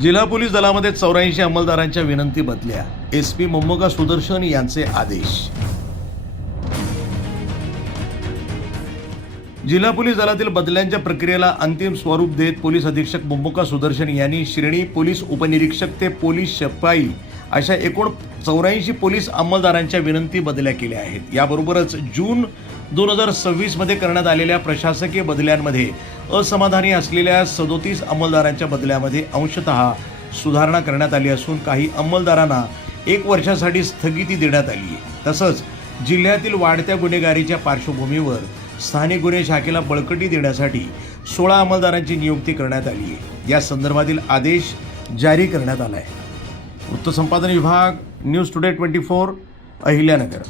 जिल्हा पोलीस दलामध्ये 84 अंमलदारांच्या विनंती बदल्या. SP मोमोका सुदर्शन यांचे आदेश. जिल्हा पोलीस दलातील बदल्यांच्या प्रक्रियेला अंतिम स्वरूप देत पोलीस अधीक्षक मोमोका सुदर्शन यांनी श्रेणी पोलीस उपनिरीक्षक ते पोलीस शिपाई अशा एकूण 84 पोलीस अंमलदारांच्या विनंती बदल्या केल्या आहेत. याबरोबरच जून 2026 मध्ये करण्यात आलेल्या प्रशासकीय बदल्यांमध्ये असमाधानी असलेल्या 37 अंमलदारांच्या बदल्यामध्ये अंशतः सुधारणा करण्यात आली असून काही अंमलदारांना 1 वर्षासाठी स्थगिती देण्यात आली आहे. तसंच जिल्ह्यातील वाढत्या गुन्हेगारीच्या पार्श्वभूमीवर स्थानिक गुन्हे शाखेला बळकटी देण्यासाठी 16 अंमलदारांची नियुक्ती करण्यात आली आहे. या संदर्भातील आदेश जारी करण्यात आला आहे. वृत्तसंपादन विभाग, न्यूज टुडे 24, अहिल्यानगर.